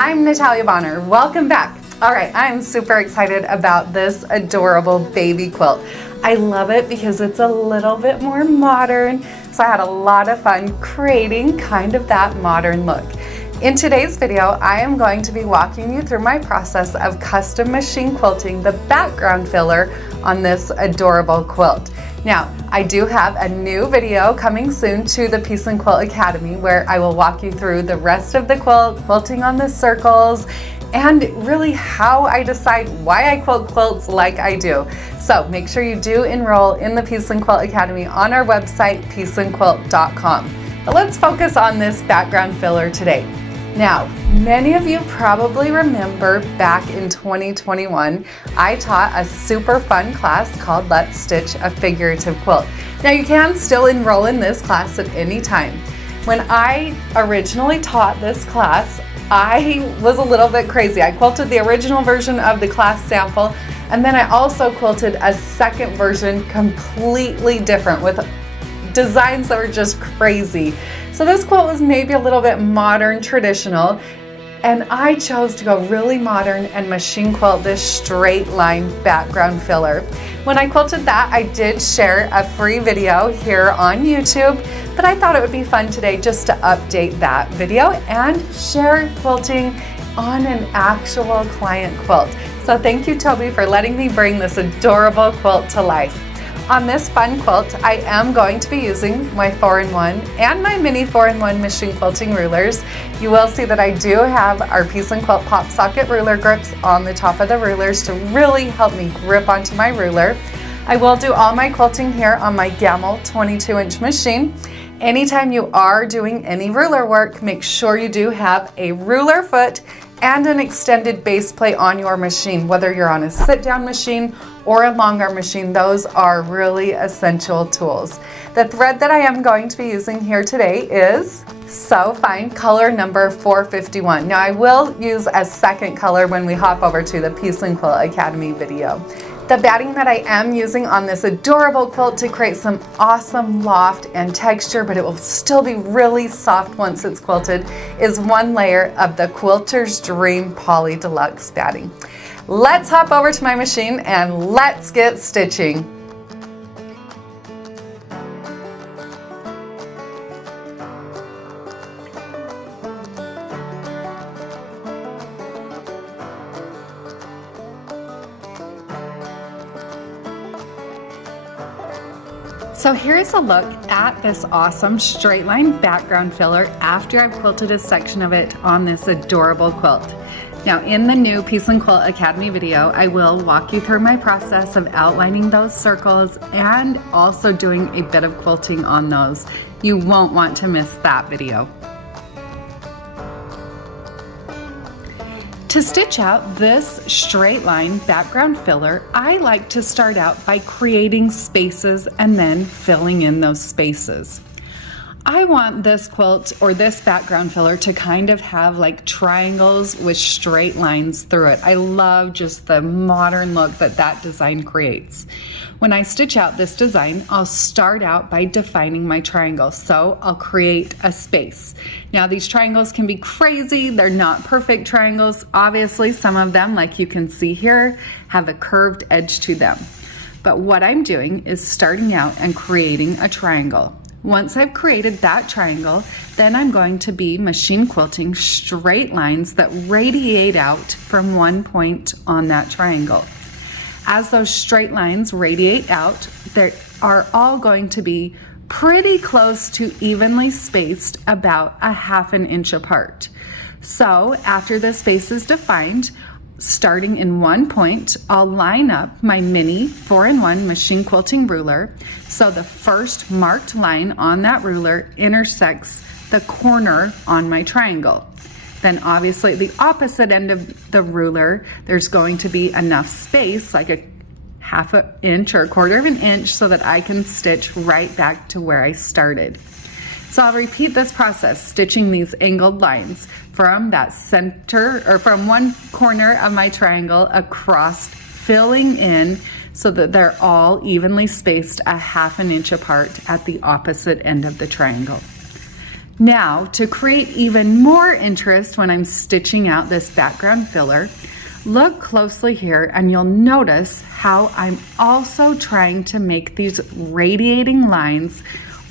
I'm Natalia Bonner. Welcome back. All right, I'm super excited about this adorable baby quilt. I love it because it's a little bit more modern, so I had a lot of fun creating kind of that modern look. In today's video, I am going to be walking you through my process of custom machine quilting the background filler on this adorable quilt. Now, I do have a new video coming soon to the PNQ Academy where I will walk you through the rest of the quilt, quilting on the circles, and really how I decide why I quilt quilts like I do. So make sure you do enroll in the PNQ Academy on our website, pieceandquilt.com. But let's focus on this background filler today. Now, many of you probably remember back in 2021, I taught a super fun class called Let's Stitch a Figurative Quilt. Now you can still enroll in this class at any time. When I originally taught this class, I was a little bit crazy. I quilted the original version of the class sample, and then I also quilted a second version completely different with designs that were just crazy. So this quilt was maybe a little bit modern, traditional, and I chose to go really modern and machine quilt this straight line background filler. When I quilted that, I did share a free video here on YouTube, but I thought it would be fun today just to update that video and share quilting on an actual client quilt. So thank you, Toby, for letting me bring this adorable quilt to life. On this fun quilt, I am going to be using my 4-in-1 and my mini 4-in-1 machine quilting rulers. You will see that I do have our Piece and Quilt pop socket ruler grips on the top of the rulers to really help me grip onto my ruler. I will do all my quilting here on my Gamble 22-inch machine. Anytime you are doing any ruler work, make sure you do have a ruler foot and an extended base plate on your machine, whether you're on a sit-down machine or a long arm machine. Those are really essential tools. The thread that I am going to be using here today is So Fine color number 451. Now I will use a second color when we hop over to the PNQ Academy video. The batting that I am using on this adorable quilt to create some awesome loft and texture, but it will still be really soft once it's quilted, is one layer of the Quilter's Dream Poly Deluxe batting. Let's hop over to my machine and let's get stitching. So here's a look at this awesome straight line background filler after I've quilted a section of it on this adorable quilt. Now in the new PNQ Academy video, I will walk you through my process of outlining those circles and also doing a bit of quilting on those. You won't want to miss that video. To stitch out this straight line background filler, I like to start out by creating spaces and then filling in those spaces. I want this quilt or this background filler to kind of have like triangles with straight lines through it. I love just the modern look that that design creates. When I stitch out this design, I'll start out by defining my triangle. So I'll create a space. Now these triangles can be crazy. They're not perfect triangles. Obviously, some of them, like you can see here, have a curved edge to them. But what I'm doing is starting out and creating a triangle. Once I've created that triangle, then I'm going to be machine quilting straight lines that radiate out from one point on that triangle. As those straight lines radiate out, they are all going to be pretty close to evenly spaced, about 1/2 inch apart. So after the space is defined, starting in one point, I'll line up my mini 4-in-1 machine quilting ruler. So the first marked line on that ruler intersects the corner on my triangle. Then obviously at the opposite end of the ruler, there's going to be enough space, like a 1/2 inch or 1/4 inch, so that I can stitch right back to where I started. So I'll repeat this process, stitching these angled lines from that center, or from one corner of my triangle across, filling in so that they're all evenly spaced 1/2 inch apart at the opposite end of the triangle. Now, to create even more interest when I'm stitching out this background filler, look closely here and you'll notice how I'm also trying to make these radiating lines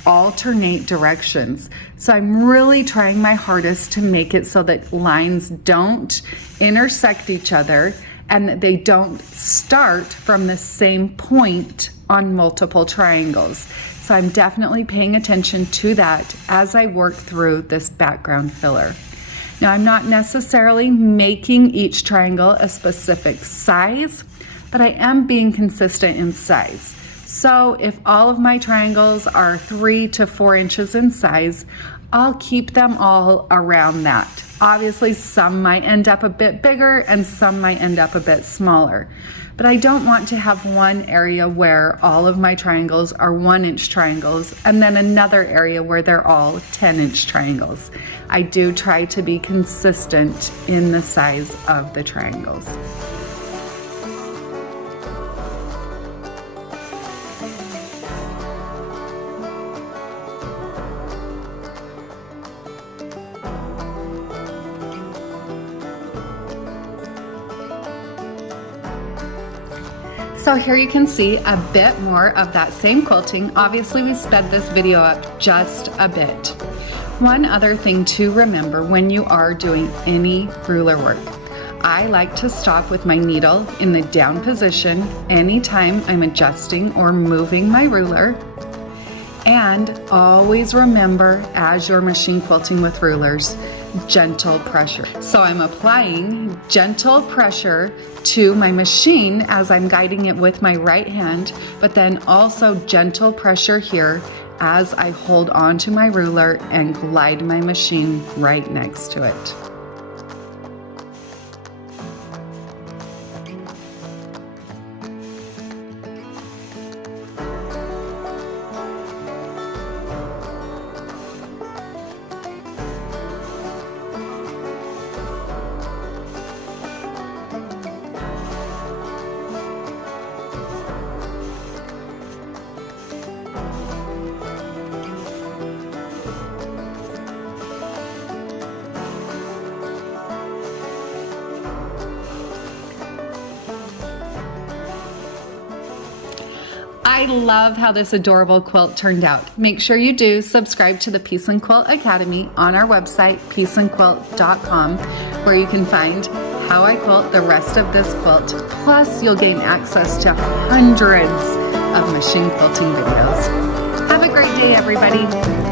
alternate directions. So I'm really trying my hardest to make it so that lines don't intersect each other and that they don't start from the same point on multiple triangles. So I'm definitely paying attention to that as I work through this background filler. Now, I'm not necessarily making each triangle a specific size, but I am being consistent in size. So if all of my triangles are 3 to 4 inches in size, I'll keep them all around that. Obviously, some might end up a bit bigger and some might end up a bit smaller. But I don't want to have one area where all of my triangles are 1-inch triangles and then another area where they're all 10-inch triangles. I do try to be consistent in the size of the triangles. So here you can see a bit more of that same quilting. Obviously, we sped this video up just a bit. One other thing to remember when you are doing any ruler work, I like to stop with my needle in the down position anytime I'm adjusting or moving my ruler. And always remember, as you're machine quilting with rulers, gentle pressure. So I'm applying gentle pressure to my machine as I'm guiding it with my right hand, but then also gentle pressure here as I hold on to my ruler and glide my machine right next to it. I love how this adorable quilt turned out. Make sure you do subscribe to the PNQ Academy on our website, pieceandquilt.com, where you can find how I quilt the rest of this quilt. Plus, you'll gain access to hundreds of machine quilting videos. Have a great day, everybody.